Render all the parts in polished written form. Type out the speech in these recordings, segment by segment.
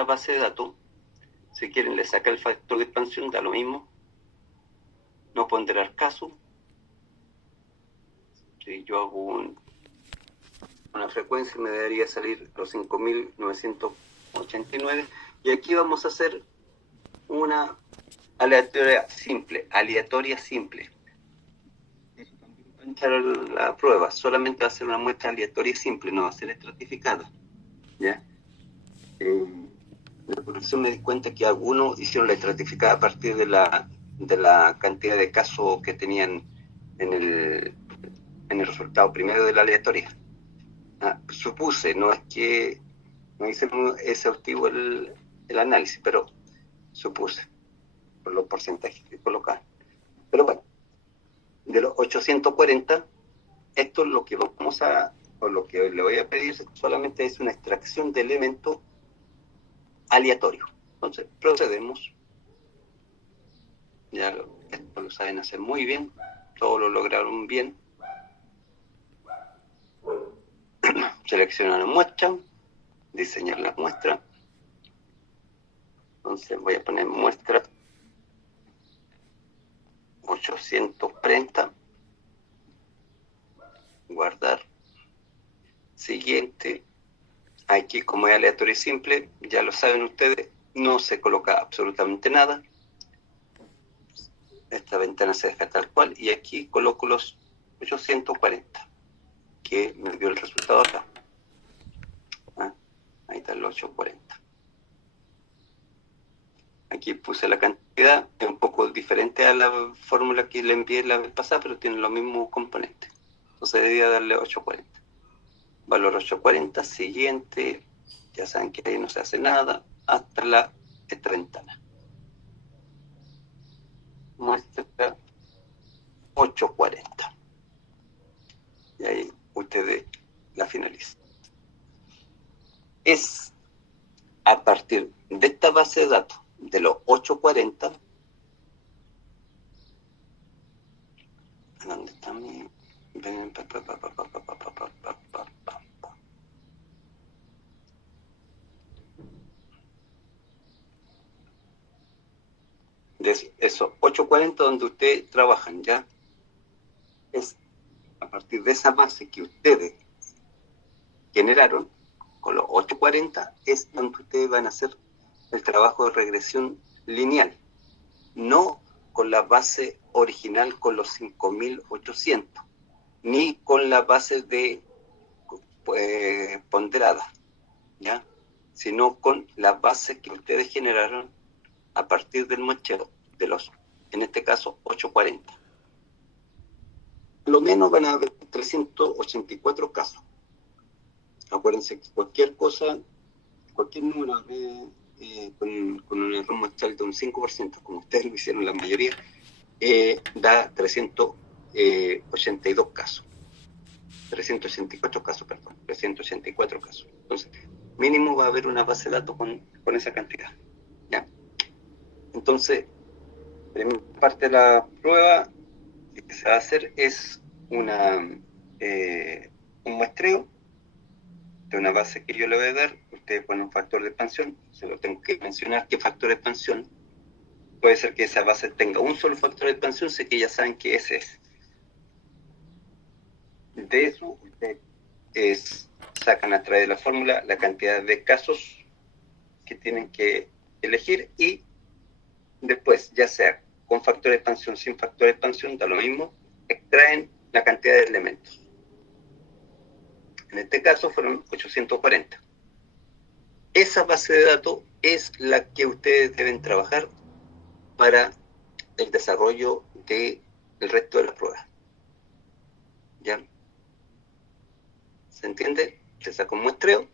esa base de datos, si quieren le saca el factor de expansión, da lo mismo, no ponderar caso. Si yo hago una frecuencia, me debería salir los 5.989, y aquí vamos a hacer una aleatoria simple. La prueba solamente va a ser una muestra aleatoria simple, no va a ser estratificada, ¿ya? La profesión me di cuenta que algunos hicieron la estratificada a partir de la cantidad de casos que tenían en el resultado primero de la aleatoria. Supuse, no es que no hice exhaustivo el análisis, pero supuse por los porcentajes que colocaban. Pero bueno, de los 840, esto es lo que vamos a, o lo que le voy a pedir solamente es una extracción de elementos aleatorio. Entonces, procedemos. Ya esto lo saben hacer muy bien, todos lo lograron bien. Seleccionar la muestra, diseñar la muestra. Entonces voy a poner muestra 840, guardar, siguiente. Aquí, como es aleatorio y simple, ya lo saben ustedes, no se coloca absolutamente nada. Esta ventana se deja tal cual, y aquí coloco los 840, que me dio el resultado acá. Ahí está el 840. Aquí puse la cantidad, es un poco diferente a la fórmula que le envié la vez pasada, pero tiene los mismos componentes. Entonces debía darle 840. Valor 840, siguiente. Ya saben que ahí no se hace nada hasta esta ventana. Muestra 840. Y ahí ustedes la finalizan. Es a partir de esta base de datos, de los 840, ¿dónde está mi? De esos 840 donde ustedes trabajan, ¿ya? Es a partir de esa base que ustedes generaron, con los 840, es donde ustedes van a hacer el trabajo de regresión lineal, no con la base original con los 5.800, ni con la base de ponderada, ¿ya? Sino con la base que ustedes generaron a partir del muestreo de los, en este caso, 840. Lo menos van a haber 384 casos. Acuérdense que cualquier cosa, cualquier número con un error muestral de un 5%, como ustedes lo hicieron la mayoría, da 382 casos. 384 casos, perdón. 384 casos. Entonces, mínimo va a haber una base de datos con esa cantidad, ¿ya? Entonces, primera parte de la prueba que se va a hacer es un muestreo de una base que yo le voy a dar. Ustedes ponen un factor de expansión, se lo tengo que mencionar qué factor de expansión. Puede ser que esa base tenga un solo factor de expansión, sé que ya saben que ese es. De eso, ustedes sacan a través de la fórmula la cantidad de casos que tienen que elegir, y después, ya sea con factor de expansión, sin factor de expansión, da lo mismo, extraen la cantidad de elementos. En este caso fueron 840. Esa base de datos es la que ustedes deben trabajar para el desarrollo del resto de las pruebas. ¿Ya? ¿Se entiende? Se saca un muestreo,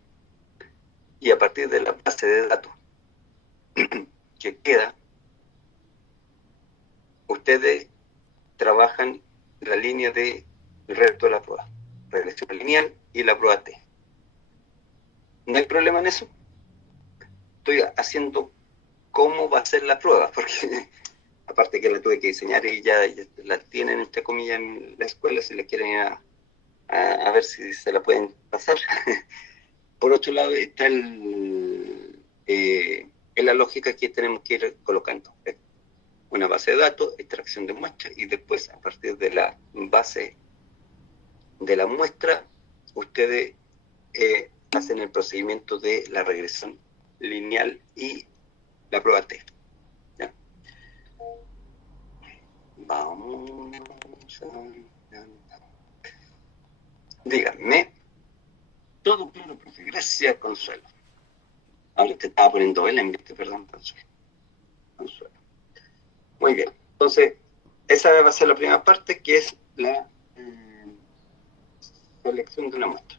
y a partir de la base de datos que queda, ustedes trabajan la línea del resto de la prueba, regresión lineal y la prueba T. ¿No hay problema en eso? Estoy haciendo cómo va a ser la prueba, porque aparte que la tuve que diseñar y ya la tienen, entre comillas, en la escuela, si la quieren ir a ver si se la pueden pasar. Por otro lado está es la lógica que tenemos que ir colocando. Una base de datos, extracción de muestras, y después a partir de la base de la muestra, ustedes hacen el procedimiento de la regresión lineal y la prueba T. ¿Ya? Vamos a... Díganme. Todo claro, profe. Gracias, Consuelo. Ahora te estaba poniendo él en vez de perdón, Consuelo. Muy bien. Entonces, esa va a ser la primera parte, que es la selección de una muestra.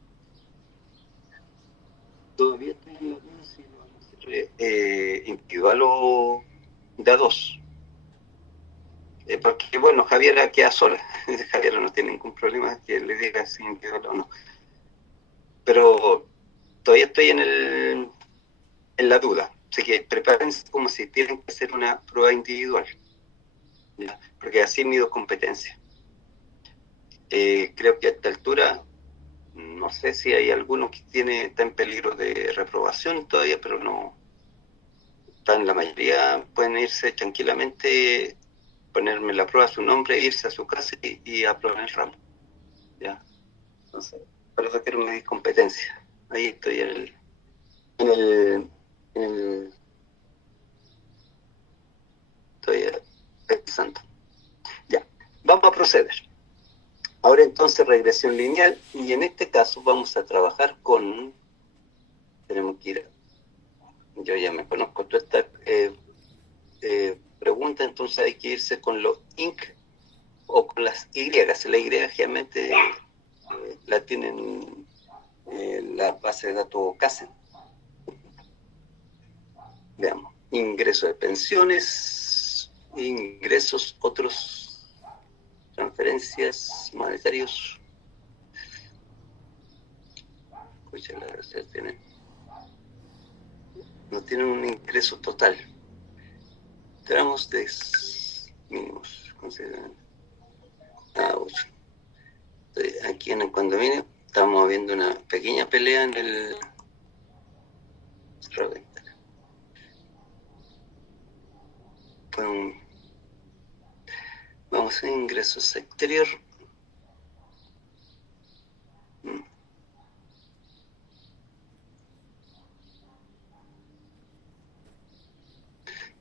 Todavía estoy en la duda si lo vamos a hacer individual o de a dos. Porque, bueno, Javiera queda sola. Javiera no tiene ningún problema que le diga si individual o no. Pero todavía estoy en la duda. Así que prepárense como si tienen que hacer una prueba individual, ¿ya? Porque así mido competencia. Creo que a esta altura, no sé si hay alguno que está en peligro de reprobación todavía, pero no. La mayoría pueden irse tranquilamente, ponerme la prueba a su nombre, irse a su casa y aprobar el ramo. ¿Ya? Entonces, por eso quiero medir competencia. Ahí estoy estoy pensando. Ya, vamos a proceder. Ahora entonces regresión lineal, y en este caso vamos a trabajar con, tenemos que ir, yo ya me conozco toda esta pregunta, entonces hay que irse con los INC o con las Y. La Y generalmente la tienen la base de datos CASEN. Veamos, ingreso de pensiones, ingresos otros, transferencias monetarios. Escucha, no tienen un ingreso total. Tramos de mínimos. Aquí en el condominio estamos viendo una pequeña pelea en el vamos a ingresos exterior.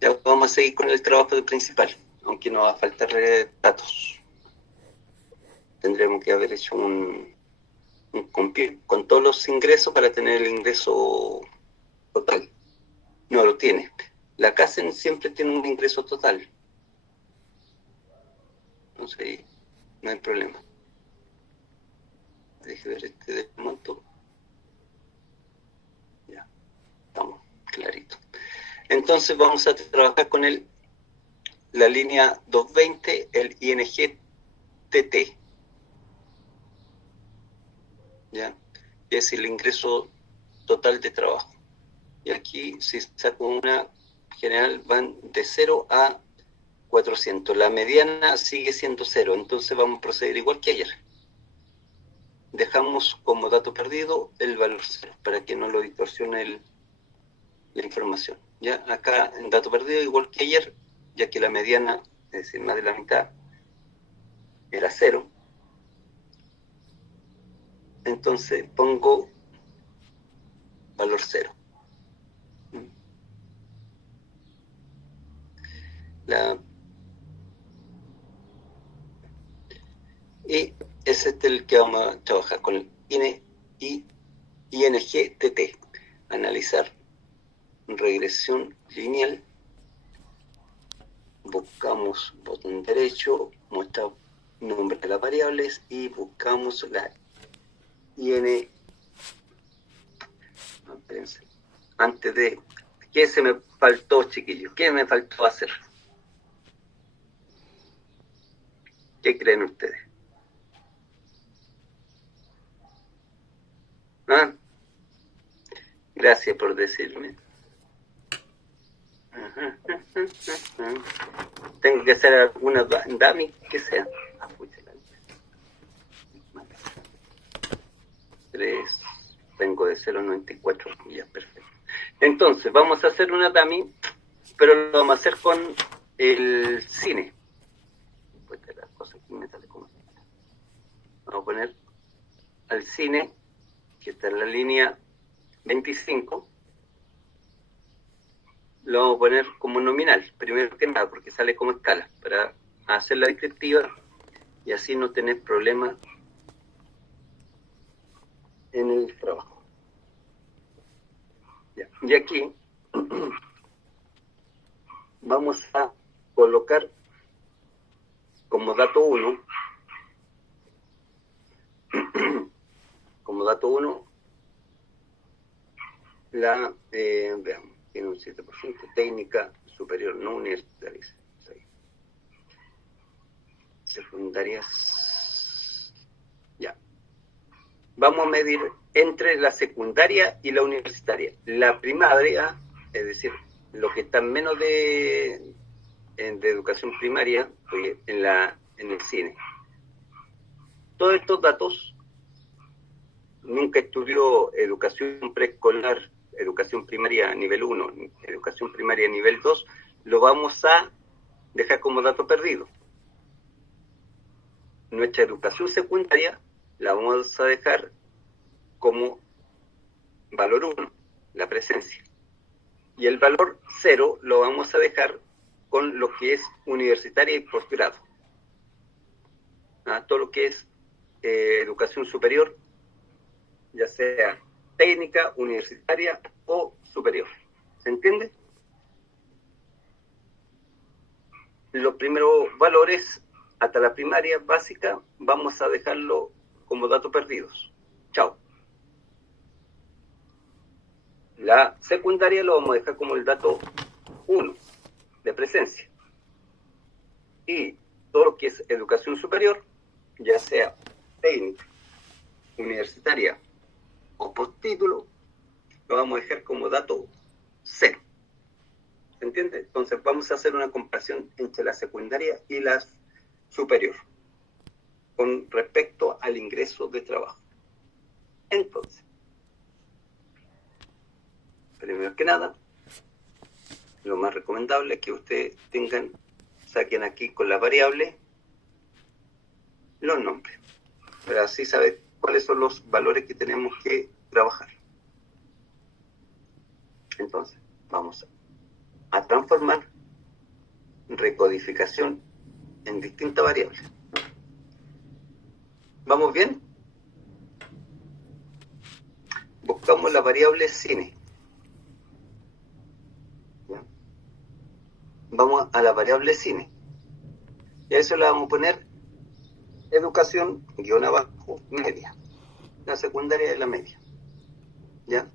Ya vamos a seguir con el trabajo principal, aunque no va a faltar datos. Tendremos que haber hecho un compute con todos los ingresos para tener el ingreso total. No lo tiene. La CASEN siempre tiene un ingreso total. Entonces, no hay problema. Deje ver de monto. Ya, estamos clarito. Entonces vamos a trabajar con la línea 220, el ING TT. ¿Ya? Es el ingreso total de trabajo. Y aquí, si saco una general, van de 0 a 400. La mediana sigue siendo 0, entonces vamos a proceder igual que ayer. Dejamos como dato perdido el valor 0, para que no lo distorsione la información. Ya acá en dato perdido igual que ayer, ya que la mediana, es decir, más de la mitad, era 0. Entonces pongo valor 0. Y ese es el que vamos a trabajar con el ING-TT. Analizar regresión lineal. Buscamos botón derecho, muestra nombre de las variables y buscamos la IN. No, espérense. Antes de... ¿Qué se me faltó, chiquillos? ¿Qué me faltó hacer? ¿Qué creen ustedes? ¿Ah? Gracias por decirme. Tengo que hacer alguna dummy que sea. 3, vengo de 0,94, ya, perfecto. Entonces, vamos a hacer una dummy, pero lo vamos a hacer con el cine. Pues de las cosas que me sale como... Vamos a poner al cine, que está en la línea 25. Lo vamos a poner como nominal, primero que nada, porque sale como escala, para hacer la descriptiva y así no tener problemas en el trabajo. Ya. Y aquí vamos a colocar como dato 1, como dato 1, la, veamos, tiene un 7%, técnica superior no universitaria. Secundarias. Ya. Vamos a medir entre la secundaria y la universitaria. La primaria, es decir, lo que está menos de educación primaria, en el cine. Todos estos datos, nunca estudió educación preescolar, educación primaria nivel 1, educación primaria nivel 2, lo vamos a dejar como dato perdido. Nuestra educación secundaria la vamos a dejar como valor 1, la presencia. Y el valor 0 lo vamos a dejar con lo que es universitaria y posgrado. Todo lo que es educación superior, ya sea técnica, universitaria o superior. ¿Se entiende? Los primeros valores hasta la primaria básica vamos a dejarlo como datos perdidos. Chao. La secundaria lo vamos a dejar como el dato 1 de presencia. Y todo lo que es educación superior, ya sea técnica, universitaria o postítulo, lo vamos a dejar como dato 0. ¿Se entiende? Entonces vamos a hacer una comparación entre la secundaria y la superior con respecto al ingreso de trabajo. Entonces, primero que nada, lo más recomendable es que ustedes saquen aquí con la variable los nombres, para así saber cuáles son los valores que tenemos que trabajar. Entonces, vamos a transformar recodificación en distintas variables. ¿Vamos bien? Buscamos la variable cine. ¿Ya? Vamos a la variable cine. Y a eso le vamos a poner educación, guión abajo, media. La secundaria es la media. ¿Ya?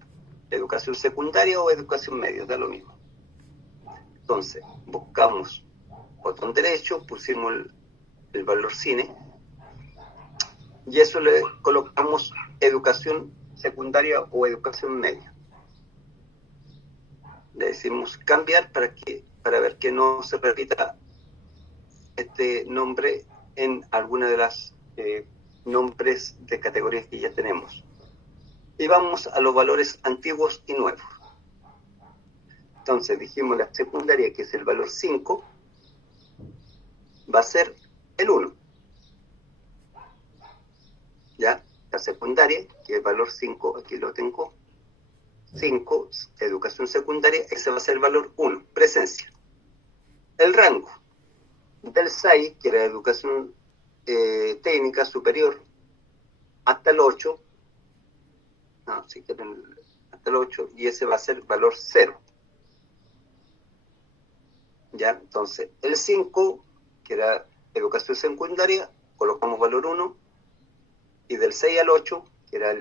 Educación secundaria o educación media, da lo mismo. Entonces, buscamos botón derecho, pusimos el valor cine, y eso le colocamos educación secundaria o educación media. Le decimos cambiar para ver que no se repita este nombre en alguna de las nombres de categorías que ya tenemos. Y vamos a los valores antiguos y nuevos. Entonces dijimos la secundaria, que es el valor 5, va a ser el 1. ¿Ya? La secundaria, que es el valor 5, aquí lo tengo. 5, educación secundaria, ese va a ser el valor 1, presencia. El rango del 6, que era educación técnica superior, hasta el 8, no, si quieren, hasta el 8, y ese va a ser valor 0. ¿Ya? Entonces, el 5, que era educación secundaria, colocamos valor 1, y del 6 al 8, que era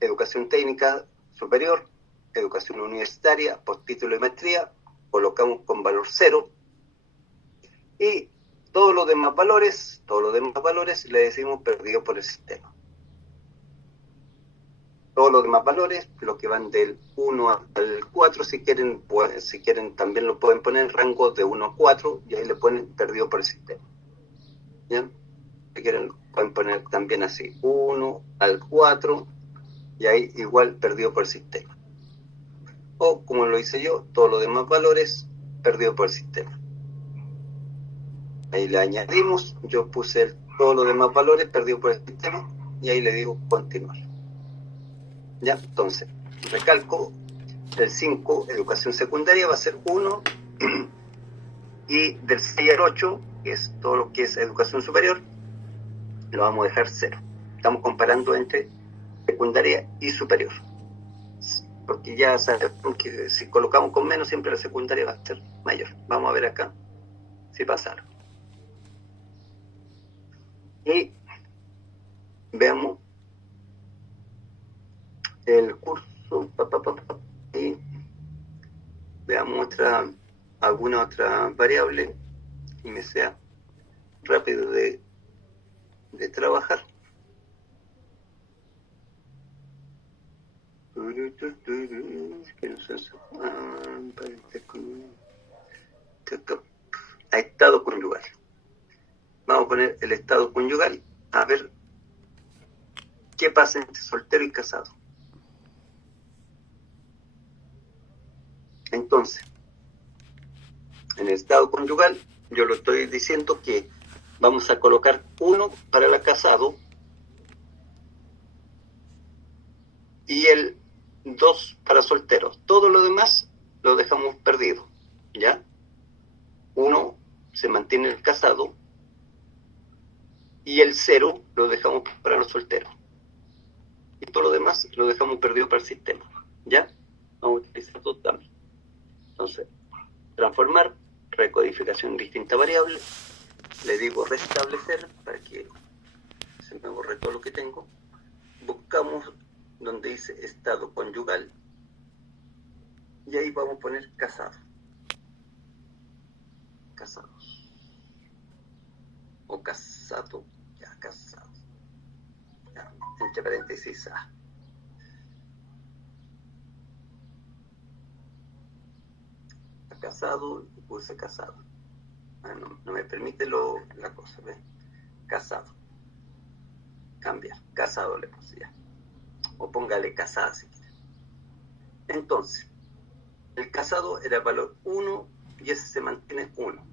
educación técnica superior, educación universitaria, postítulo y maestría, colocamos con valor 0, y todos los demás valores le decimos perdido por el sistema. Todos los demás valores, los que van del 1 al 4, si quieren también lo pueden poner en rango de 1 a 4, y ahí le ponen perdido por el sistema. ¿Ya? Si quieren, pueden poner también así, 1 al 4, y ahí igual perdido por el sistema. o como lo hice yo, todos los demás valores perdidos por el sistema. Ahí le añadimos, yo puse todos los demás valores perdidos por el sistema y ahí le digo continuar. Ya, entonces, recalco, el 5, educación secundaria, va a ser 1, y del 6 al 8, que es todo lo que es educación superior, lo vamos a dejar 0. Estamos comparando entre secundaria y superior, porque ya sabemos que si colocamos con menos, siempre la secundaria va a ser mayor. Vamos a ver acá si pasa algo. Y veamos el curso, y veamos alguna otra variable y me sea rápido de trabajar. A estado conyugal. Vamos a poner el estado conyugal, a ver qué pasa entre soltero y casado. Entonces, en el estado conyugal, yo lo estoy diciendo que vamos a colocar 1 para el casado y el 2 para solteros. Todo lo demás lo dejamos perdido, ¿ya? 1 se mantiene el casado y el 0 lo dejamos para los solteros. Y todo lo demás lo dejamos perdido para el sistema, ¿ya? Vamos a utilizar todo también. Entonces, transformar, recodificación de distinta variable, le digo restablecer para que se me borre todo lo que tengo. Buscamos donde dice estado conyugal y ahí vamos a poner casado, casados o casado, ya casado, ya, entre paréntesis A. Casado, puse casado. No me permite la cosa, ¿ven? Casado. Cambiar, casado le puse ya. O póngale casada si quiere. Entonces, el casado era el valor 1 y ese se mantiene 1.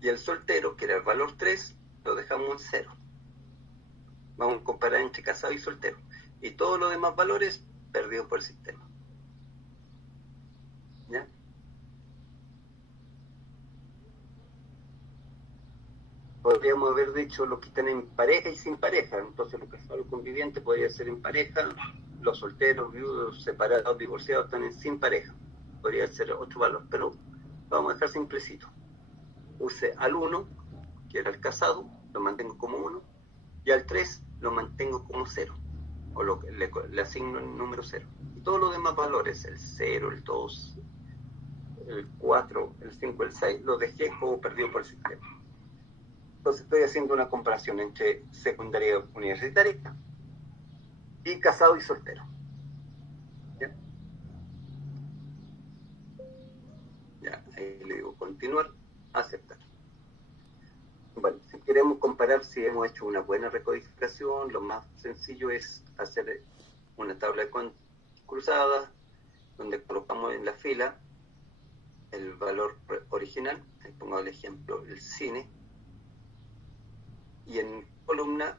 Y el soltero, que era el valor 3, lo dejamos en 0. Vamos a comparar entre casado y soltero. Y todos los demás valores perdidos por el sistema. ¿Ya? Podríamos haber dicho los que están en pareja y sin pareja. Entonces, los casados convivientes podría ser en pareja, los solteros, viudos, separados, divorciados están en sin pareja. Podría ser otro valor, pero vamos a dejar simplecito. Use al 1, que era el casado, lo mantengo como 1, y al 3 lo mantengo como 0, o le asigno el número 0. Y todos los demás valores, el 0, el 2, el 4, el 5, el 6, los dejé como perdido por el sistema. Entonces estoy haciendo una comparación entre secundaria universitaria y casado y soltero. ¿Ya? Ya, ahí le digo continuar, aceptar. Bueno, si queremos comparar si hemos hecho una buena recodificación, lo más sencillo es hacer una tabla de cruzada donde colocamos en la fila el valor original, ahí pongo el ejemplo, el cine, y en columna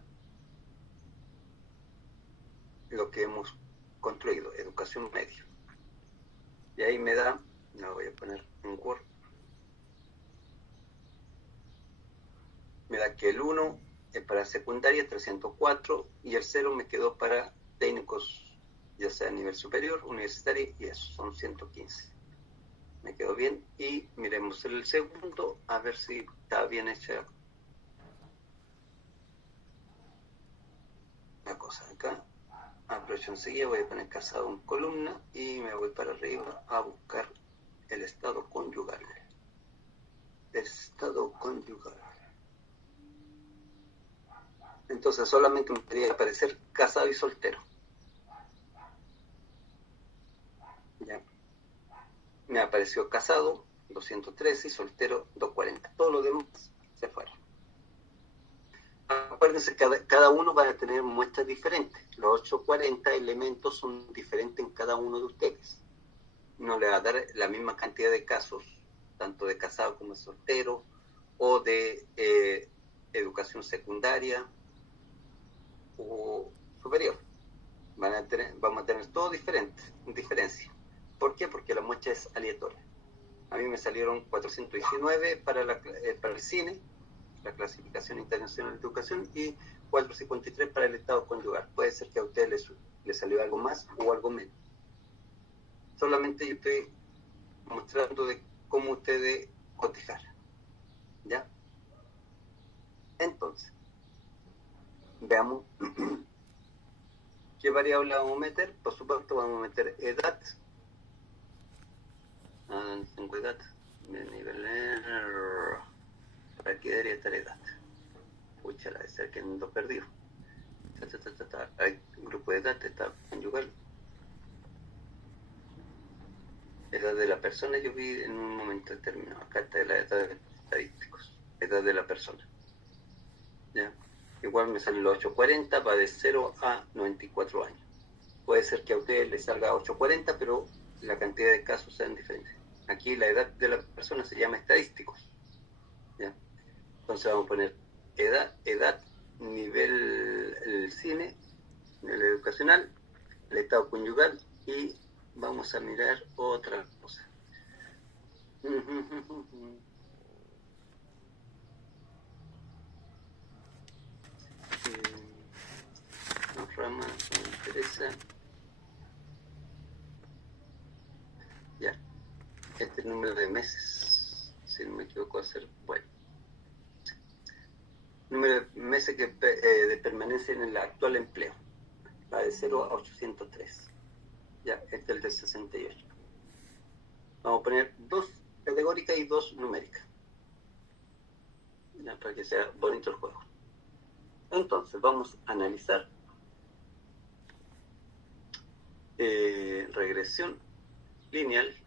lo que hemos construido, educación media. Y ahí me da, lo voy a poner en Word, me da que el 1 es para secundaria, 304, y el 0 me quedó para técnicos, ya sea a nivel superior, universitario, y eso, son 115. Me quedó bien, y miremos el segundo, a ver si está bien hecha la cosa. Acá aprovecho enseguida, voy a poner casado en columna, y me voy para arriba a buscar el estado conyugal. Estado conyugal. Entonces solamente me podría aparecer casado y soltero. ¿Ya? Me apareció casado 213 y soltero 240. Todos los demás se fueron. Acuérdense que cada uno va a tener muestras diferentes. Los 840 elementos son diferentes en cada uno de ustedes. No le va a dar la misma cantidad de casos, tanto de casado como de soltero, o de educación secundaria o superior. Vamos a tener todo diferencia. ¿Por qué? Porque la muestra es aleatoria. A mí me salieron 419 para el cine, la clasificación internacional de educación, y 453 para el estado conyugal. Puede ser que a ustedes les salió algo más o algo menos. Solamente yo estoy mostrando de cómo ustedes cotejar. ¿Ya? Entonces, veamos qué variable vamos a meter. Por supuesto, vamos a meter edad. Tengo edad. ¿Para qué debería estar edad? Pucha, la de ser que no perdido. Hay grupo de edad, está conyugal. Edad de la persona, yo vi en un momento determinado. Acá está la edad de estadísticos. Edad de la persona. ¿Ya? Igual me sale los 840, va de 0 a 94 años. Puede ser que a ustedes les salga 840, pero la cantidad de casos sean diferentes. Aquí la edad de la persona se llama estadísticos. ¿Ya? Entonces vamos a poner edad, nivel el cine, nivel educacional, el estado conyugal, y vamos a mirar otra cosa. Rama, me interesa. Ya, este es el número de meses, si no me equivoco, a ser bueno. Número de meses de permanencia en el actual empleo, va de 0 a 803. Ya, este es el del 68. Vamos a poner 2 categóricas y 2 numéricas, ya, para que sea bonito el juego. Entonces vamos a analizar regresión lineal.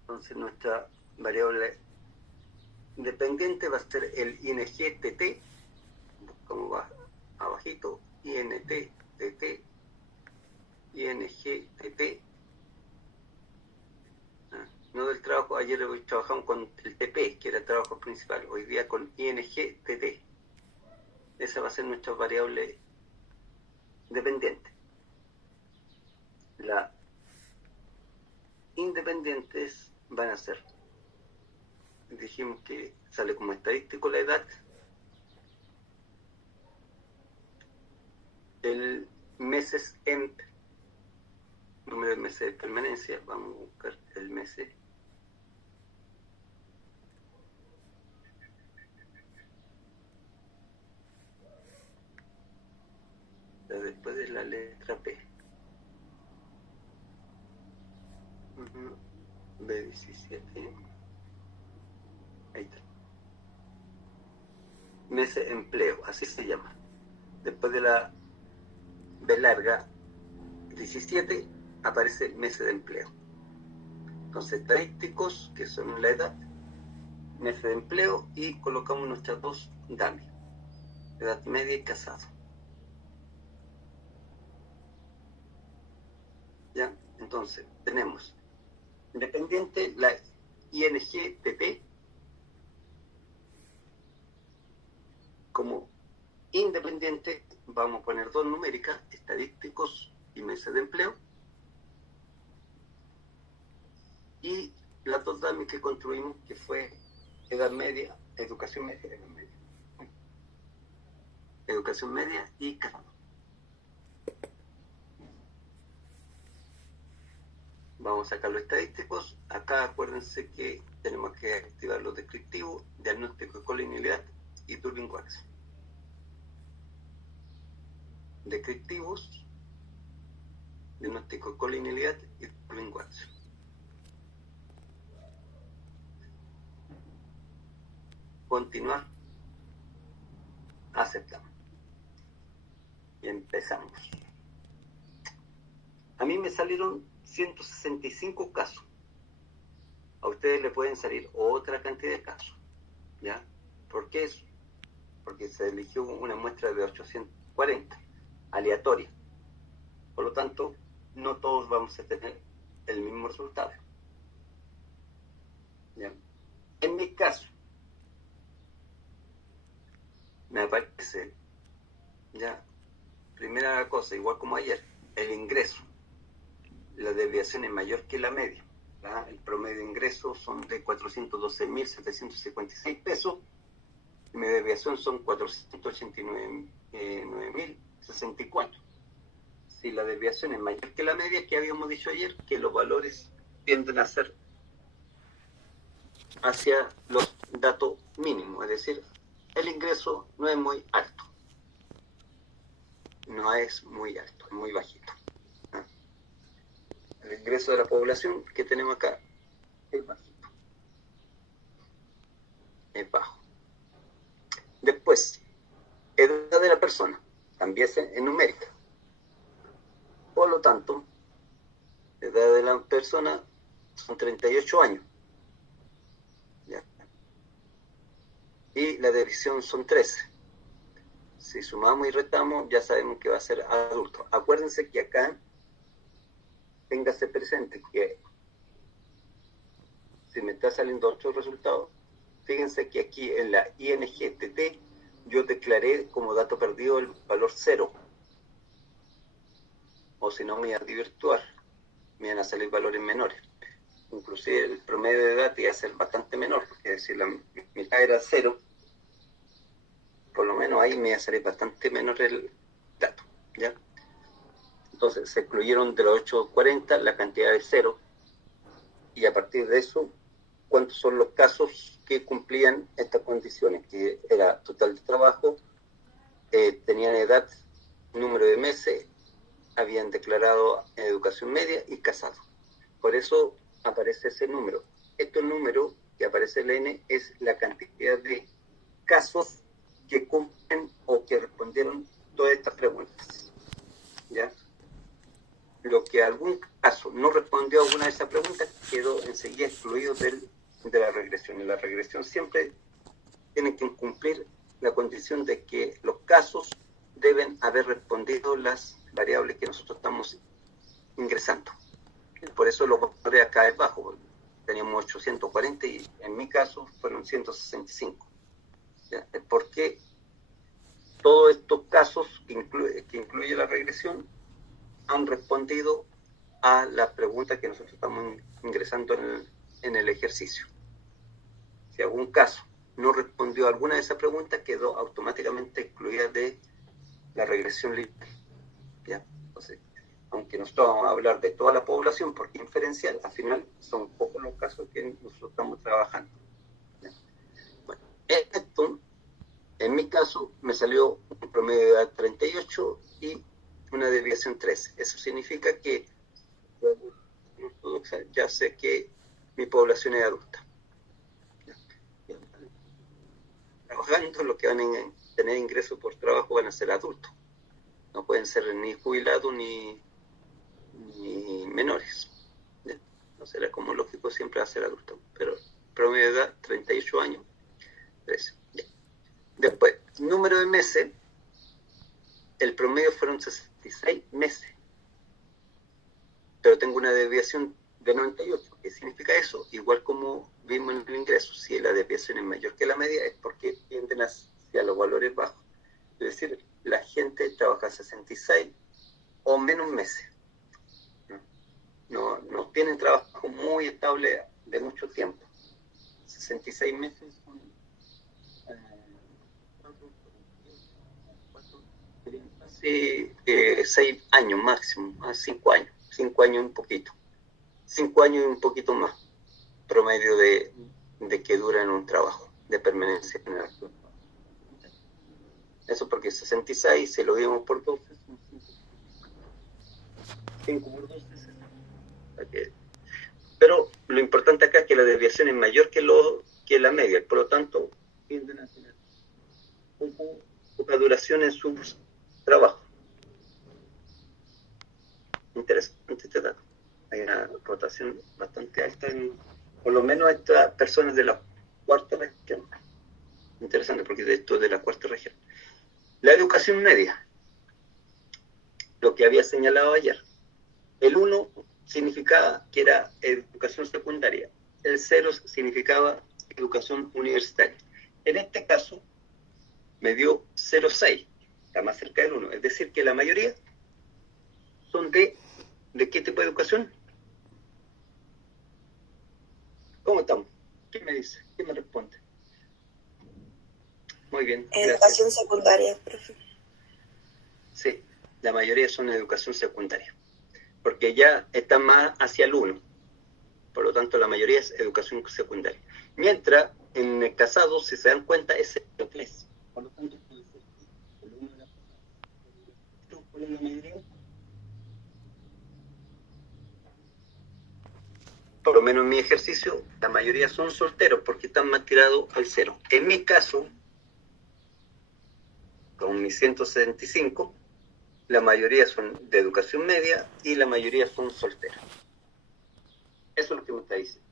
Entonces nuestra variable dependiente va a ser el ING-TT, como va abajito, INT-TT, ING-TT. No del trabajo, ayer trabajamos con el TP, que era el trabajo principal, hoy día con ING-TT. Esa va a ser nuestra variable dependiente. Las independientes van a ser, dijimos que sale como estadístico la edad, el meses EMP, número de meses de permanencia. Vamos a buscar el meses. Después de la letra P. B17. Ahí está. Meses empleo, así se llama. Después de la B larga 17 aparece meses de empleo. Entonces, estadísticos, que son la edad, meses de empleo, y colocamos nuestras dos dummies, edad media y casado. ¿Ya? Entonces, tenemos independiente, la ING-TT, como independiente vamos a poner dos numéricas, estadísticos y meses de empleo, y las dos dummies que construimos, que fue edad media, educación media y casado. Vamos a sacar los estadísticos. Acá acuérdense que tenemos que activar los descriptivos, diagnóstico de colinealidad y Turing-Watson. Descriptivos, diagnóstico de colinealidad y Turing-Watson. Continuar. Aceptamos. Y empezamos. A mí me salieron 165 casos. A ustedes le pueden salir otra cantidad de casos. ¿Ya? ¿Por qué eso? Porque se eligió una muestra de 840, aleatoria. Por lo tanto, no todos vamos a tener el mismo resultado. ¿Ya? En mi caso, me aparece, ya, primera cosa, igual como ayer, el ingreso. La desviación es mayor que la media. ¿Ya? El promedio de ingresos son de 412.756 pesos. Y mi desviación son 489.064. Si la desviación es mayor que la media, que habíamos dicho ayer, que los valores tienden a ser hacia los datos mínimos, es decir, el ingreso no es muy alto, no es muy alto, es muy bajito. ¿No? El ingreso de la población que tenemos acá es bajito, es bajo. Después, edad de la persona, también es numérica. Por lo tanto, la edad de la persona son 38 años. ¿Ya? Y la división son 13. Si sumamos y restamos, ya sabemos que va a ser adulto. Acuérdense que acá, téngase presente que si me está saliendo otro resultado, fíjense que aquí en la INGTT yo declaré como dato perdido el valor 0. O si no, me iba a virtual, me iban a salir valores menores. Inclusive el promedio de edad iba a ser bastante menor, porque si la mitad era 0, por lo menos ahí me iba a salir bastante menor el dato, ¿ya? Entonces se excluyeron de los 840 la cantidad de 0, y a partir de eso, ¿cuántos son los casos que cumplían estas condiciones? Que era total de trabajo, tenían edad, número de meses, habían declarado educación media y casados. Por eso aparece ese número. Este número que aparece el N es la cantidad de casos que cumplen o que respondieron todas estas preguntas. ¿Ya? Lo que algún caso no respondió a alguna de esas preguntas quedó enseguida excluido de la regresión. En la regresión siempre tienen que cumplir la condición de que los casos deben haber respondido las variables que nosotros estamos ingresando. Por eso los valores acá es bajo. Teníamos 840 y en mi caso fueron 165. ¿Ya? Porque todos estos casos que incluye la regresión han respondido a la pregunta que nosotros estamos ingresando en el ejercicio. Si algún caso no respondió a alguna de esas preguntas, quedó automáticamente excluida de la regresión lineal. ¿Ya? Entonces, aunque nosotros vamos a hablar de toda la población, porque inferencial, al final son pocos los casos que nosotros estamos trabajando. ¿Ya? Bueno, esto, en mi caso, me salió un promedio de edad 38 y una desviación 13. Eso significa que ya sé que mi población es adulta. Trabajando, los que van a tener ingresos por trabajo van a ser adultos. No pueden ser ni jubilados ni menores. ¿Ya? No será como lógico, siempre va a ser adulto. Pero promedio de edad, 38 años, 13. ¿Ya? Después, número de meses, el promedio fueron 66 meses. Pero tengo una desviación de 98. ¿Qué significa eso? Igual como vimos en el ingreso, si la desviación es mayor que la media es porque tienden hacia los valores bajos. Es decir, la gente trabaja 66 o menos meses. No tienen trabajo muy estable de mucho tiempo. 66 meses son casi 6 años máximo, 5 años. 5 años y un poquito. 5 años y un poquito más promedio de que dura en un trabajo, de permanencia en el actual. Eso porque 66, si lo vimos por 12, 5 por 12, 60. Pero lo importante acá es que la desviación es mayor que la media, por lo tanto, tienden a tener poca duración en sus trabajos. Interesante este dato. Hay una rotación bastante alta por lo menos estas personas de la cuarta región. Interesante porque esto es de la cuarta región. La educación media. lo que había señalado ayer. El 1 significaba que era educación secundaria, el 0 significaba educación universitaria. En este caso, me dio 0,6, está más cerca del 1, es decir, que la mayoría son ¿de qué tipo de educación? ¿Cómo estamos? ¿Qué me dice? ¿Qué me responde? Muy bien, educación secundaria, profe. Sí, la mayoría son educación secundaria, porque ya está más hacia el 1, por lo tanto la mayoría es educación secundaria. Mientras en el casado, si se dan cuenta, es 0,3. Por lo tanto, puede ser que el 1 era ¿cuál es la mayoría? Por lo menos en mi ejercicio, la mayoría son solteros porque están más tirados al 0. En mi caso, con mis 175, la mayoría son de educación media y la mayoría son solteros. Eso es lo que me está diciendo.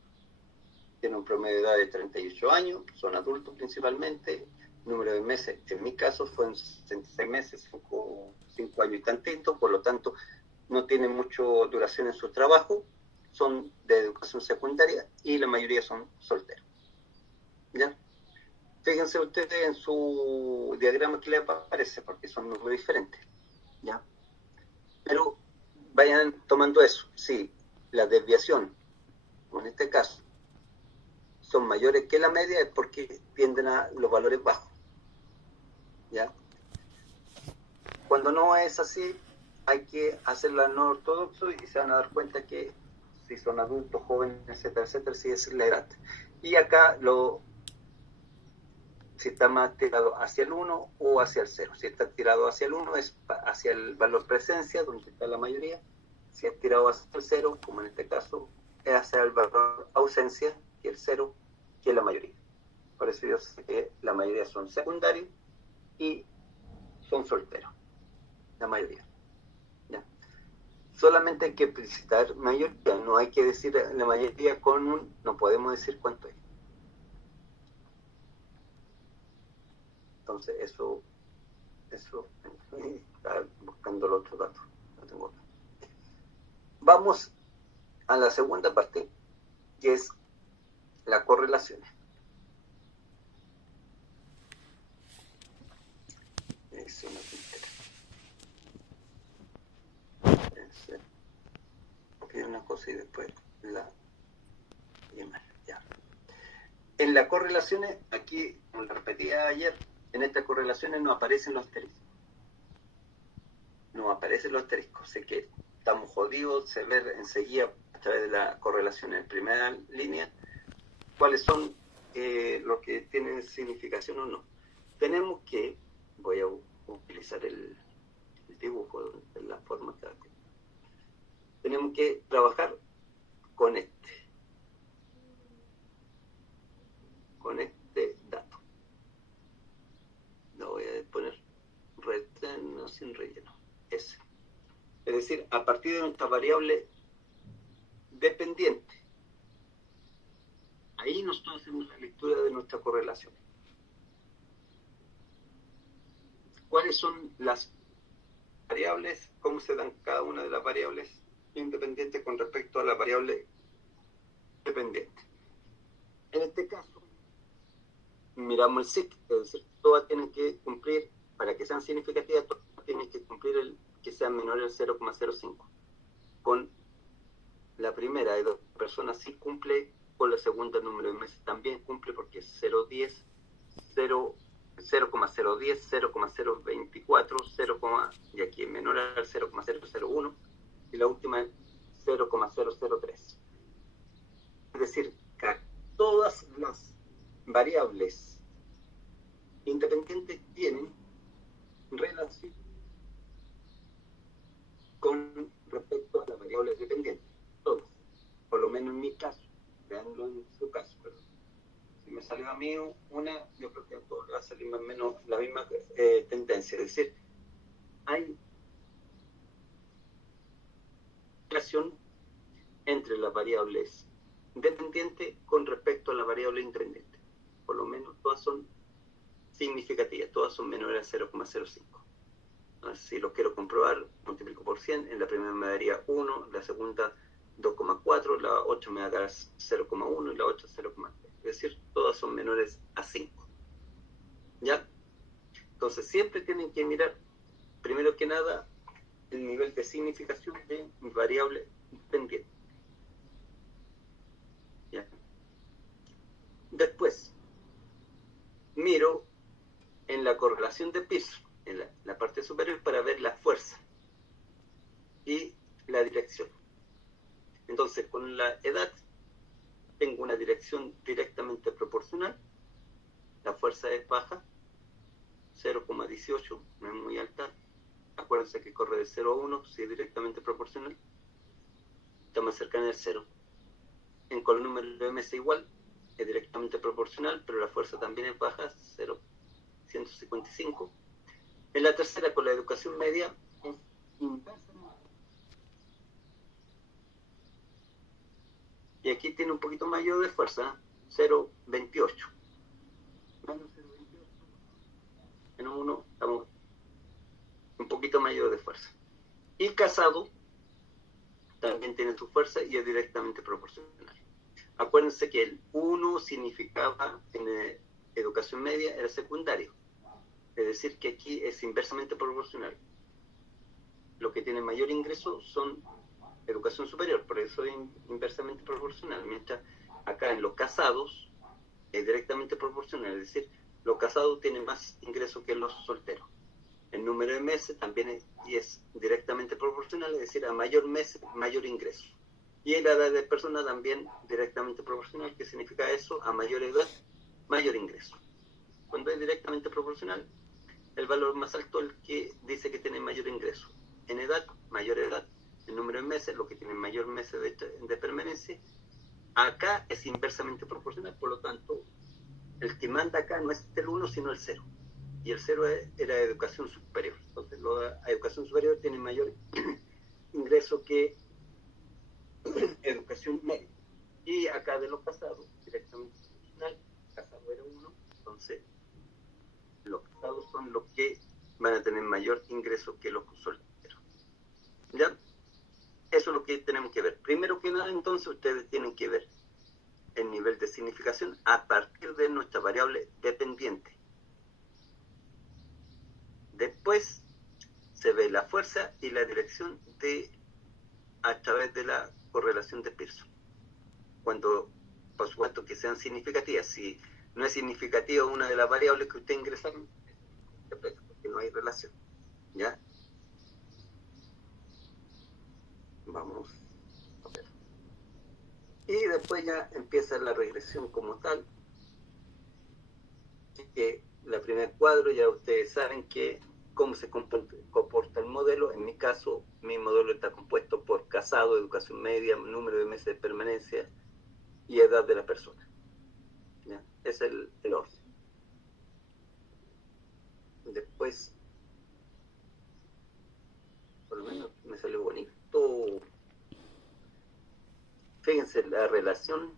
Tienen un promedio de edad de 38 años, son adultos principalmente, número de meses, en mi caso fueron 66 meses, 5 años y tantito, por lo tanto no tienen mucha duración en su trabajo, son de educación secundaria y la mayoría son solteros. ¿Ya? Fíjense ustedes en su diagrama que les aparece, porque son números diferentes. ¿Ya? Pero vayan tomando eso. Sí, la desviación, en este caso, son mayores que la media es porque tienden a los valores bajos. ¿Ya? Cuando no es así, hay que hacerla no ortodoxo y se van a dar cuenta que si son adultos, jóvenes, etcétera, etcétera, sí es la edad. Y acá si está más tirado hacia el 1 o hacia el 0. Si está tirado hacia el 1 es hacia el valor presencia, donde está la mayoría. Si es tirado hacia el 0, como en este caso, es hacia el valor ausencia, que el 0, que es la mayoría. Por eso yo sé que la mayoría son secundarios y son solteros. La mayoría. ¿Ya? Solamente hay que precisar mayoría, no hay que decir la mayoría con un, no podemos decir cuánto es. Entonces eso está buscando los otros datos. No tengo otro. Vamos a la segunda parte, que es las correlaciones. Eso no me interesa. Porque una cosa y después la llaman. Ya. En las correlaciones, aquí, como lo repetía ayer, en estas correlaciones no aparecen los asteriscos. No aparecen los asteriscos. Sé que estamos jodidos, se ve enseguida a través de la correlación en primera línea cuáles son los que tienen significación o no. Tenemos que, voy a utilizar el dibujo de la forma que tenemos que trabajar con este dato. Lo voy a poner relleno sin relleno, ese. Es decir, a partir de nuestra variable dependiente, ahí nosotros hacemos la lectura de nuestra correlación. ¿Cuáles son las variables? ¿Cómo se dan cada una de las variables independientes con respecto a la variable dependiente? En este caso, miramos el SIC, es decir, todas tienen que cumplir, para que sean significativas, todas tienen que cumplir que sean menores al 0,05. Con la primera de 2 personas sí cumple, con la segunda el número de meses también cumple porque es 0,10, 0,010, 0,024, 0, y aquí es menor al 0,001 y la última es 0,003. Es decir, que todas las variables independientes tienen relación con respecto a la variable dependiente. Todas. Por lo menos en mi caso. Veanlo en su caso. Pero si me salió a mí una, yo creo que a todos va a salir más o menos la misma tendencia. Es decir, hay relación entre las variables dependientes con respecto a la variable independiente. Por lo menos todas son significativas, todas son menores a 0,05. Si lo quiero comprobar, multiplico por 100, en la primera me daría 1, la segunda 2,4, la 8 me va a dar 0,1 y la 8 0,3. Es decir, todas son menores a 5. ¿Ya? Entonces siempre tienen que mirar, primero que nada, el nivel de significación de mi variable pendiente. ¿Ya? Después, miro en la correlación de Pearson, en la parte superior, para ver la fuerza y la dirección. Entonces, con la edad, tengo una dirección directamente proporcional, la fuerza es baja, 0,18, no es muy alta. Acuérdense que corre de 0 a 1, si es directamente proporcional, está más cercana del 0. Con el número de MS igual, es directamente proporcional, pero la fuerza también es baja, 0,155. En la tercera, con la educación media, es inversa. Y aquí tiene un poquito mayor de fuerza, 0,28. Menos 0,28. Menos 1, estamos un poquito mayor de fuerza. Y casado también tiene su fuerza y es directamente proporcional. Acuérdense que el 1 significaba en educación media era secundario. Es decir, que aquí es inversamente proporcional. Lo que tiene mayor ingreso son educación superior, por eso es inversamente proporcional. Mientras acá en los casados es directamente proporcional, es decir, los casados tienen más ingreso que los solteros. El número de meses también es directamente proporcional, es decir, a mayor mes, mayor ingreso. Y la edad de persona también directamente proporcional. ¿Qué significa eso? A mayor edad, mayor ingreso. Cuando es directamente proporcional, el valor más alto es el que dice que tiene mayor ingreso. En edad, mayor edad. El número de meses, lo que tiene mayor meses de permanencia. Acá es inversamente proporcional, por lo tanto, el que manda acá no es el 1, sino el 0. Y el 0 era educación superior. Entonces, la educación superior tiene mayor ingreso que educación media. Y acá de los casados, directamente proporcional, casado era 1, entonces los casados son los que van a tener mayor ingreso que los solteros. ¿Ya? Eso es lo que tenemos que ver. Primero que nada, entonces, ustedes tienen que ver el nivel de significación a partir de nuestra variable dependiente. Después se ve la fuerza y la dirección a través de la correlación de Pearson. Cuando, por supuesto, que sean significativas. Si no es significativa una de las variables que ustedes ingresaron, porque no hay relación. ¿Ya? Vamos a ver. Y después ya empieza la regresión como tal, que la primer cuadro ya ustedes saben que cómo se comporta el modelo. En mi caso, mi modelo está compuesto por casado, educación media, número de meses de permanencia y edad de la persona. ¿Ya? Es el orden. Después, por lo menos me salió bonito. Fíjense la relación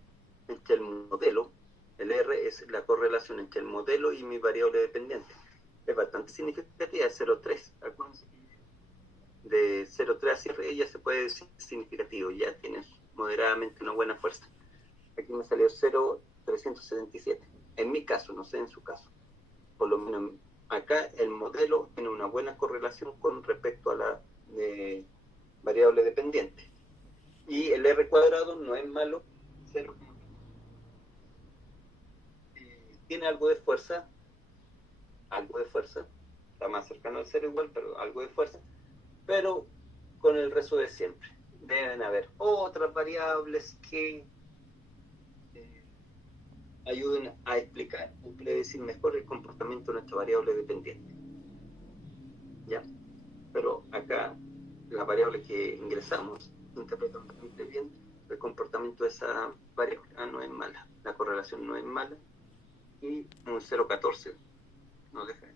entre el modelo, el R es la correlación entre el modelo y mi variable dependiente. Es bastante significativa, es 0,3. Acuérdense que de 0,3 hacia arriba ya se puede decir significativo, ya tienes moderadamente una buena fuerza. Aquí me salió 0,377. En mi caso, no sé en su caso. Por lo menos acá el modelo tiene una buena correlación con respecto a la variable dependiente. Y el R cuadrado no es malo, 0. Tiene algo de fuerza, está más cercano al 0 igual, pero algo de fuerza, pero con el resto de siempre. Deben haber otras variables que ayuden a explicar o predecir mejor el comportamiento de nuestra variable dependiente. ¿Ya? Pero acá la variable que ingresamos interpreta bastante bien el comportamiento de esa variable. No es mala, la correlación no es mala, y un 0,14 no deja.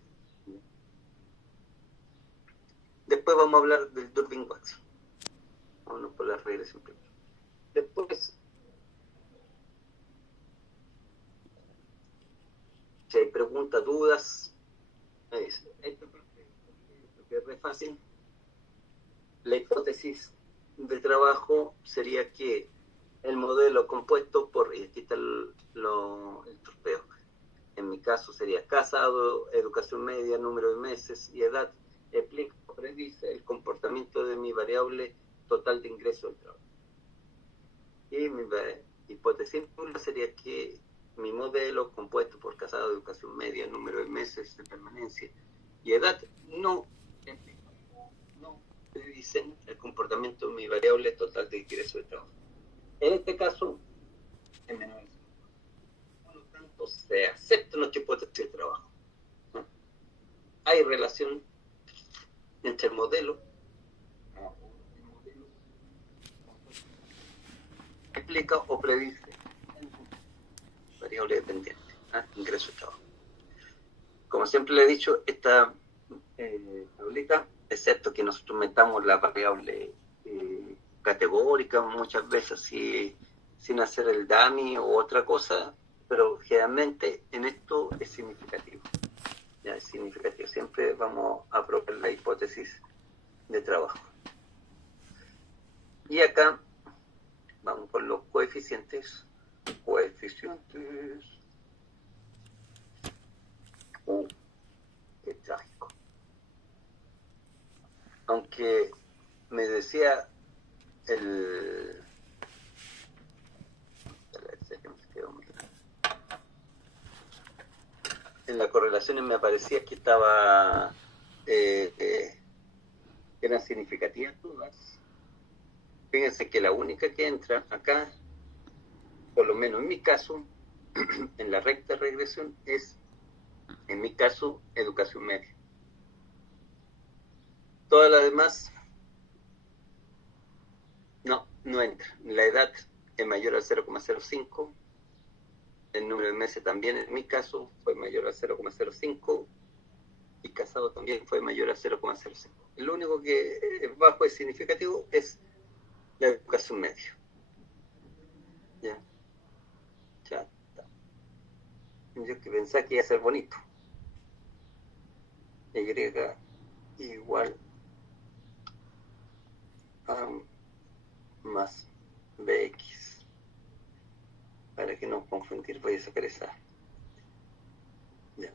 Después vamos a hablar del Durbin-Watson. Vámonos por la regresión primero. Después, si hay preguntas, dudas, esta parte que es re fácil. La hipótesis de trabajo sería que el modelo compuesto por, y aquí está el torpeo, en mi caso sería casado, educación media, número de meses y edad, explica o predice el comportamiento de mi variable total de ingreso del trabajo. Y mi hipótesis sería que mi modelo compuesto por casado, educación media, número de meses de permanencia y edad no predicen el comportamiento de mi variable total de ingreso de trabajo. En este caso, es menor. Por lo tanto, se acepta nuestra hipótesis de trabajo. ¿No? Hay relación entre el modelo explica o predice variable dependiente, ingreso de trabajo. Como siempre le he dicho, esta tablita, excepto que nosotros metamos la variable categórica muchas veces sin hacer el dummy o otra cosa, pero generalmente en esto es significativo. Ya es significativo. Siempre vamos a probar la hipótesis de trabajo. Y acá vamos con los coeficientes. Qué trágico. Aunque me decía en las correlaciones me aparecía que estaba eran significativas todas. Fíjense que la única que entra acá, por lo menos en mi caso, en la recta regresión, es, en mi caso, educación media. Todas las demás no entra. La edad es mayor al 0,05. El número de meses también, en mi caso, fue mayor al 0,05. Y casado también fue mayor al 0,05. Lo único que es bajo es significativo es la educación media. Ya está. Yo que pensaba que iba a ser bonito. Y igual a más bx. Para que no confundir, voy a sacar esa. Ya.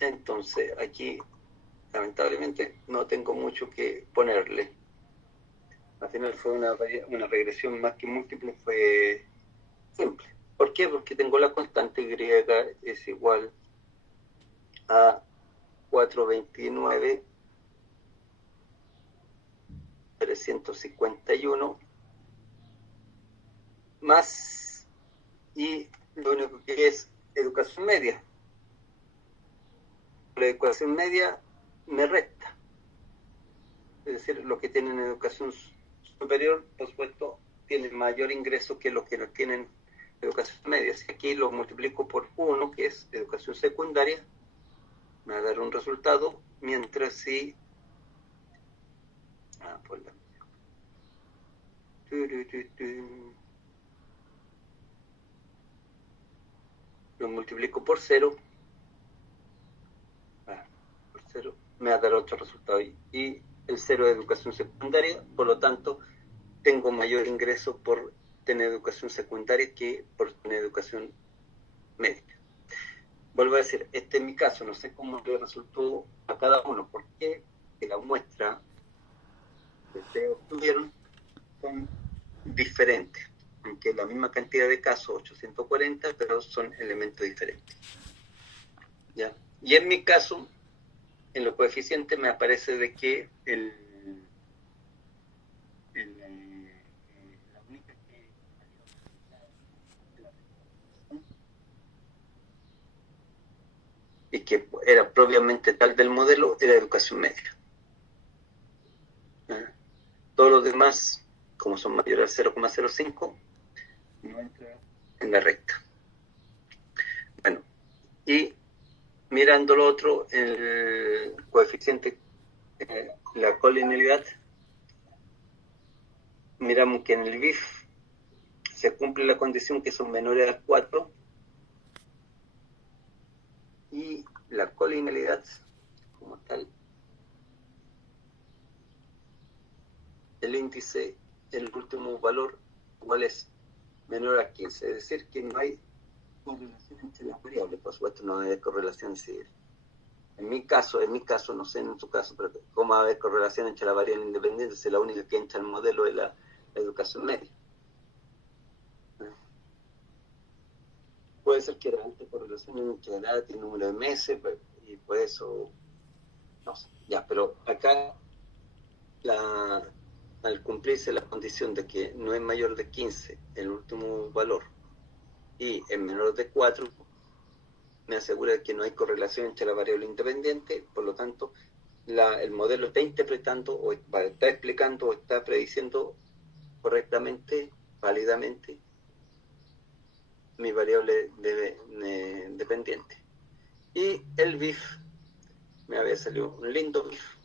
Entonces aquí lamentablemente no tengo mucho que ponerle. Al final fue una regresión más que múltiple, fue simple. ¿Por qué? Porque tengo la constante y es igual a 429 351 más, y lo único que es educación media. La educación media me resta. Es decir, los que tienen educación superior, por supuesto, tienen mayor ingreso que los que no tienen educación media. Si aquí lo multiplico por 1, que es educación secundaria, me va a dar un resultado, mientras si lo multiplico por 0, me va a dar otro resultado, y el 0 de educación secundaria, por lo tanto tengo mayor ingreso por tener educación secundaria que por tener educación médica. Vuelvo a decir, este es mi caso, no sé cómo le resultó a cada uno, porque la muestra que ustedes obtuvieron son diferentes, aunque la misma cantidad de casos, 840, pero son elementos diferentes. ¿Ya? Y en mi caso, en los coeficientes me aparece de que la única que y que era propiamente tal del modelo era educación media. ¿Ya? Todos los demás, como son mayores al 0,05, no entra en la recta. Bueno, y mirando lo otro, el coeficiente, la colinealidad, miramos que en el BIF se cumple la condición que son menores a 4, y la colinealidad como tal índice, el último valor igual es menor a 15, es decir, que no hay correlación entre las variables, por supuesto no hay correlación civil. En mi caso, no sé en tu caso, pero ¿cómo va a haber correlación entre la variable independiente si la única que entra en el modelo es la educación media? Puede ser que era antes correlación entre edad y número de meses, y por eso, no sé, ya, pero acá al cumplirse la condición de que no es mayor de 15 el último valor y es menor de 4, me asegura que no hay correlación entre la variable independiente, por lo tanto, el modelo está interpretando, o está explicando, o está prediciendo correctamente, válidamente, mi variable dependiente. Y el BIF, me había salido un lindo BIF,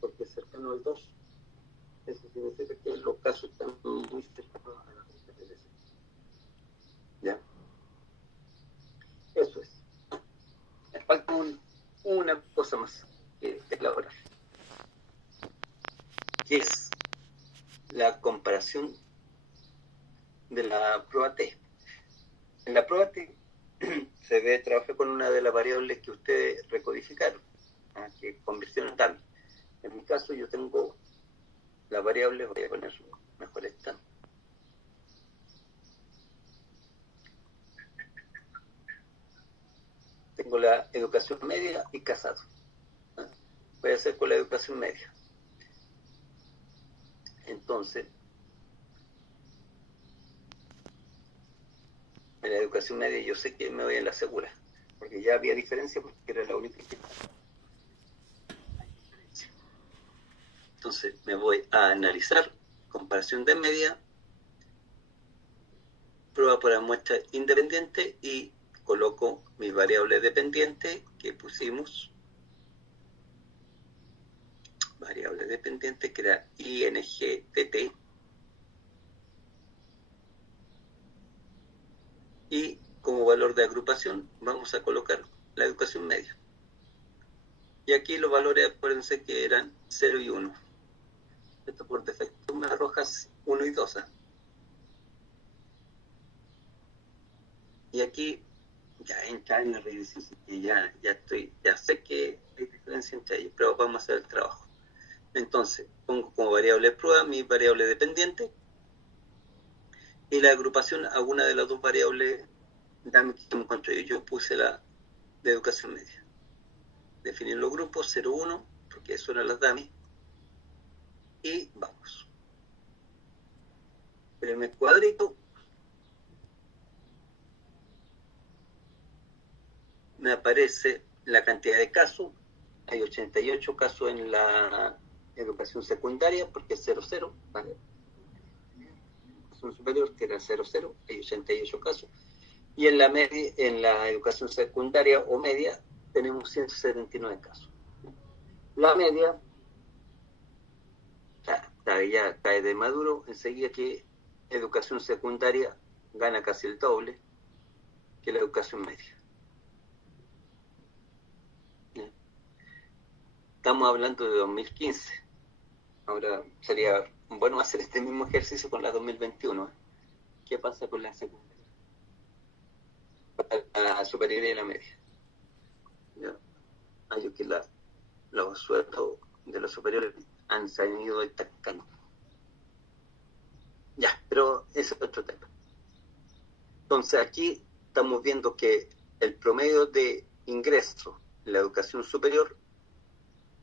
porque es cercano al 2. Eso significa que los casos están muy cercanos a la PDC. ¿Ya? Eso es. Me falta una cosa más que elaborar, que es la comparación de la prueba T. En la prueba T se debe trabajar con una de las variables que ustedes recodificaron, que convirtieron también. En mi caso yo tengo la variable, voy a poner mejor esta. Tengo la educación media y casado. Voy a hacer con la educación media. Entonces, en la educación media yo sé que me voy a la segura, porque ya había diferencia porque era la única que hay diferencia. Entonces me voy a analizar comparación de media, prueba por muestra independiente y coloco mi variable dependiente que pusimos, variable dependiente que era INGTT, y como valor de agrupación vamos a colocar la educación media. Y aquí los valores, acuérdense que eran 0 y 1. Esto por defecto me arroja 1 y 2. Y aquí ya entra en la revisión, y ya sé que hay diferencia entre ellos, pero vamos a hacer el trabajo. Entonces, pongo como variable de prueba mi variable dependiente y la agrupación a una de las dos variables dame que me encuentro yo puse la de educación media. Definir los grupos 0, 1, porque eso eran las dummies, y vamos. Primer cuadrito, me aparece la cantidad de casos. Hay 88 casos en la educación secundaria, porque es 00, ¿vale? Educación superior, que era 00, hay 88 casos. Y en la educación secundaria o media tenemos 179 casos. La media ya cae de maduro, enseguida que educación secundaria gana casi el doble que la educación media. Estamos hablando de 2015. Ahora sería bueno hacer este mismo ejercicio con la 2021. ¿Qué pasa con la secundaria? La superior y la media. ¿Ya? Hay que los sueldos de los superiores se han ido estancando. Ya, pero ese es otro tema. Entonces aquí estamos viendo que el promedio de ingreso en la educación superior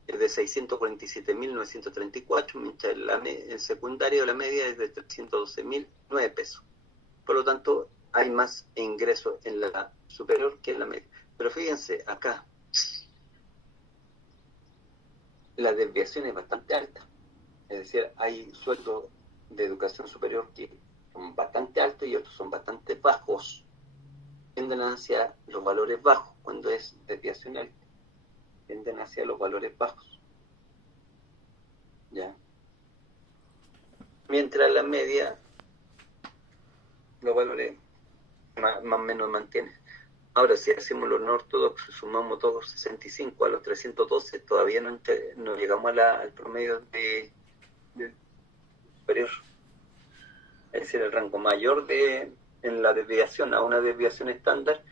es de 647.934, mientras en secundario la media es de 312.009 pesos. Por lo tanto, hay más ingresos en la superior que en la media. Pero fíjense, acá la desviación es bastante alta. Es decir, hay sueldos de educación superior que son bastante altos y otros son bastante bajos. Tienden hacia los valores bajos cuando es desviación alta. Tienden hacia los valores bajos. ¿Ya? Mientras la media, los valores más o menos mantienen. Ahora, si hacemos los no ortodoxos, sumamos 265 a los 312, todavía no llegamos al promedio de superior. Es decir, el rango mayor en la desviación a una desviación estándar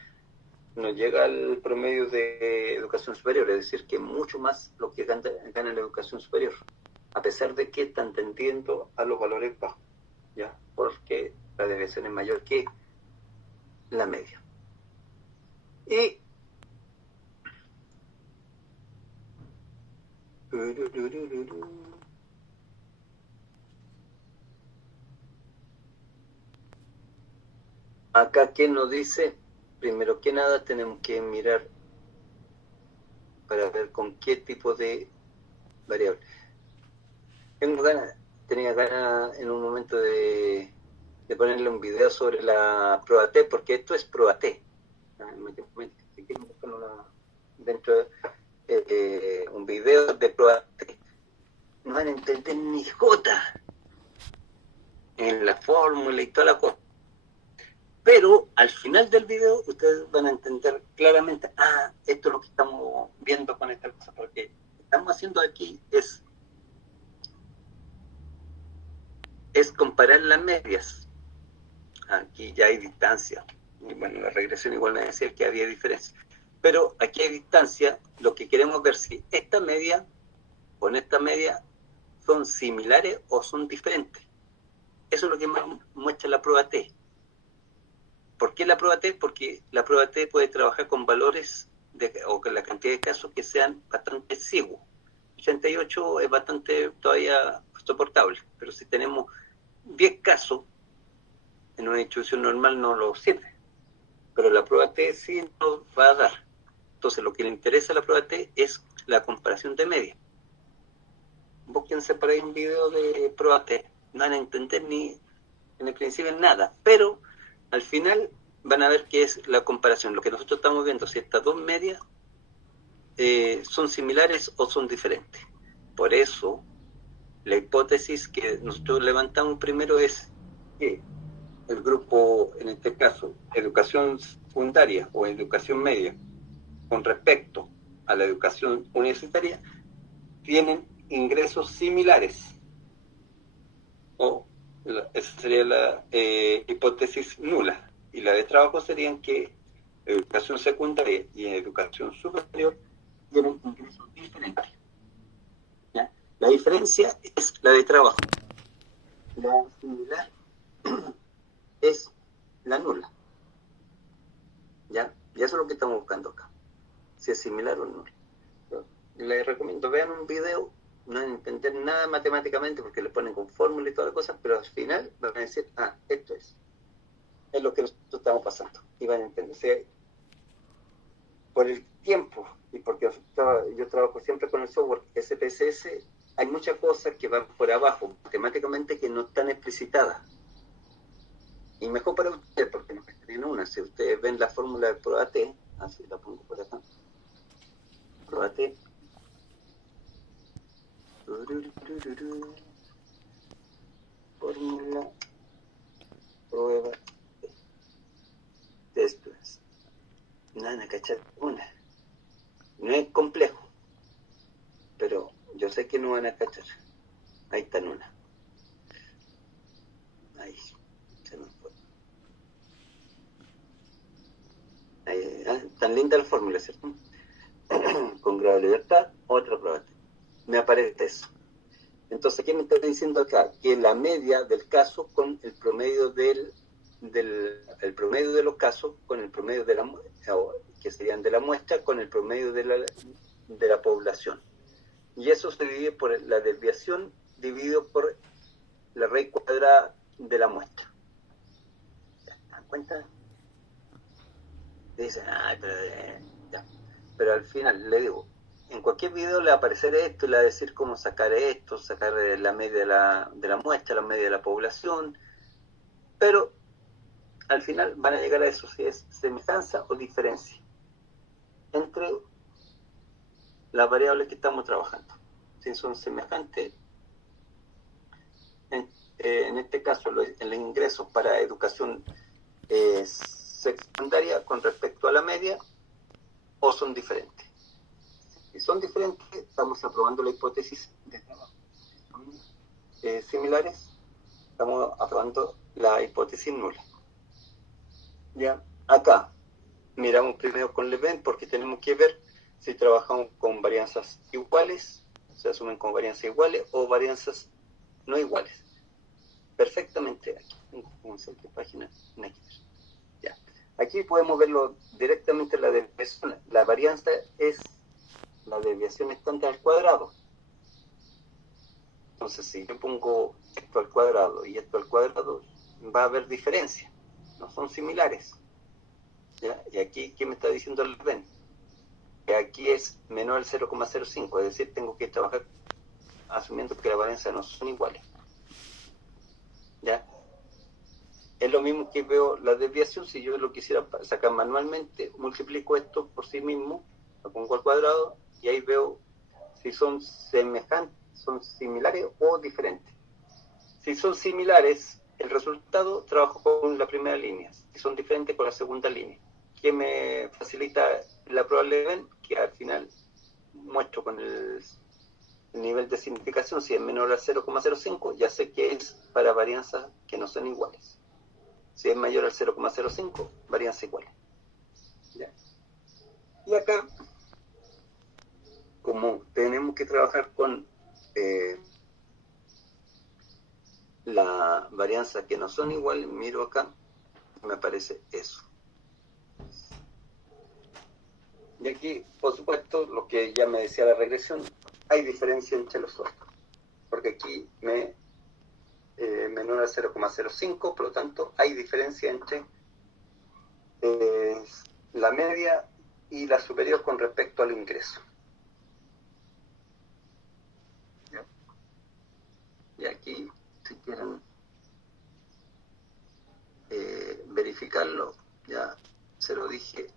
no llega al promedio de educación superior, es decir, que mucho más lo que gana la educación superior, a pesar de que están tendiendo a los valores bajos, ¿ya? Porque la desviación es mayor que la media. Y acá, ¿qué nos dice? Primero que nada tenemos que mirar para ver con qué tipo de variable. Tenía ganas en un momento de ponerle un video sobre la prueba T, porque esto es prueba T. Si quieren buscarlo dentro de un video de prueba T, no van a entender ni jota en la fórmula y toda la cosa. Pero al final del video ustedes van a entender claramente, esto es lo que estamos viendo con esta cosa, porque lo que estamos haciendo aquí es comparar las medias. Aquí ya hay distancia. Y bueno, la regresión igual me decía que había diferencia. Pero aquí hay distancia, lo que queremos ver si esta media con esta media son similares o son diferentes. Eso es lo que muestra la prueba T. ¿Por qué la prueba T? Porque la prueba T puede trabajar con valores o con la cantidad de casos que sean bastante exiguos. 88 es bastante todavía soportable, pero si tenemos 10 casos, en una distribución normal no lo sirve. Pero la prueba T sí nos va a dar. Entonces lo que le interesa a la prueba T es la comparación de media. Búsquense por ahí un video de prueba T. No van a entender ni en el principio nada, pero al final van a ver qué es la comparación. Lo que nosotros estamos viendo, si estas dos medias son similares o son diferentes. Por eso, la hipótesis que nosotros levantamos primero es que el grupo, en este caso, educación secundaria o educación media, con respecto a la educación universitaria, tienen ingresos similares. O esa sería la hipótesis nula. Y la de trabajo serían que educación secundaria y educación superior tienen ingresos diferentes. ¿Ya? La diferencia es la de trabajo. La similar es la nula. ¿Ya? Y eso es lo que estamos buscando acá. Si es similar o no. Les recomiendo, vean un video, no van a entender nada matemáticamente porque le ponen con fórmula y todas las cosas, pero al final van a decir, esto es lo que nosotros estamos pasando. Y van a entender. ¿Sí? Por el tiempo y porque yo trabajo siempre con el software SPSS, hay muchas cosas que van por abajo, matemáticamente, que no están explicitadas. Y mejor para ustedes, porque no tienen una. Si ustedes ven la fórmula de prueba T, así la pongo por acá, prueba T, fórmula, prueba de esto es. No van a cachar una. No es complejo, pero yo sé que no van a cachar. Ahí está en una. Ahí, se me fue. Ahí, tan linda la fórmula, ¿cierto? Con grado de libertad, otra prueba. Me aparece eso. Entonces, ¿qué me está diciendo acá? Que la media del caso con el promedio el promedio de los casos con el promedio de la muestra, que serían de la muestra, con el promedio de la población. Y eso se divide por la desviación dividido por la raíz cuadrada de la muestra. ¿Se dan cuenta? Dicen, pero al final le digo, en cualquier video le va a aparecer esto, le va a decir cómo sacar esto, sacar la media de la muestra, la media de la población, pero al final van a llegar a eso, si es semejanza o diferencia entre las variables que estamos trabajando. Si son semejantes, en este caso el ingreso para educación secundaria con respecto a la media, o son diferentes. Si son diferentes, estamos aprobando la hipótesis de trabajo. Si son similares, estamos aprobando la hipótesis nula. Ya, acá miramos primero con Leven porque tenemos que ver si trabajamos con varianzas iguales, se asumen como varianzas iguales o varianzas no iguales. Perfectamente aquí. Vamos a ver qué página. Ya. Aquí podemos verlo directamente la desviación. La varianza es la desviación estándar al cuadrado. Entonces, si yo pongo esto al cuadrado y esto al cuadrado, va a haber diferencia. No son similares. ¿Ya? Y aquí, ¿qué me está diciendo el Leven? Que aquí es menor al 0,05, es decir, tengo que trabajar asumiendo que las varianzas no son iguales. ¿Ya? Es lo mismo que veo la desviación. Si yo lo quisiera sacar manualmente, multiplico esto por sí mismo, lo pongo al cuadrado y ahí veo si son semejantes, son similares o diferentes. Si son similares, el resultado trabajo con la primera línea. Si son diferentes, con la segunda línea. ¿Qué me facilita la probabilidad? Que al final muestro con el nivel de significación, si es menor al 0,05, ya sé que es para varianzas que no son iguales. Si es mayor al 0,05, varianza igual. ¿Ya? Y acá, como tenemos que trabajar con la varianza que no son iguales, miro acá, me aparece eso. Y aquí, por supuesto, lo que ya me decía la regresión, hay diferencia entre los dos. Porque aquí menor a 0,05, por lo tanto, hay diferencia entre la media y la superior con respecto al ingreso. ¿Ya? Y aquí, si quieren verificarlo, ya se lo dije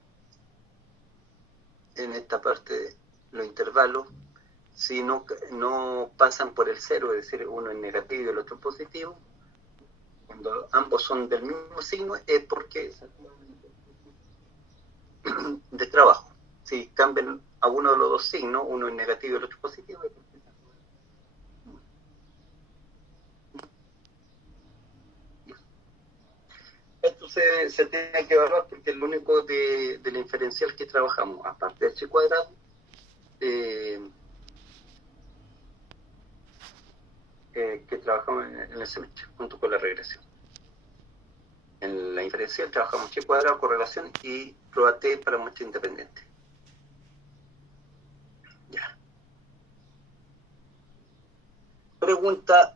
en esta parte de los intervalos. Si no pasan por el cero, es decir, uno es negativo y el otro positivo, cuando ambos son del mismo signo, es porque de trabajo. Si cambian a uno de los dos signos, uno es negativo y el otro positivo, es porque esto se tiene que evaluar porque es lo único de la inferencial que trabajamos, aparte del h cuadrado. Que trabajamos en el semestre, junto con la regresión. En la inferencial trabajamos h cuadrado, correlación y prueba T para muestra independiente. Ya. Pregunta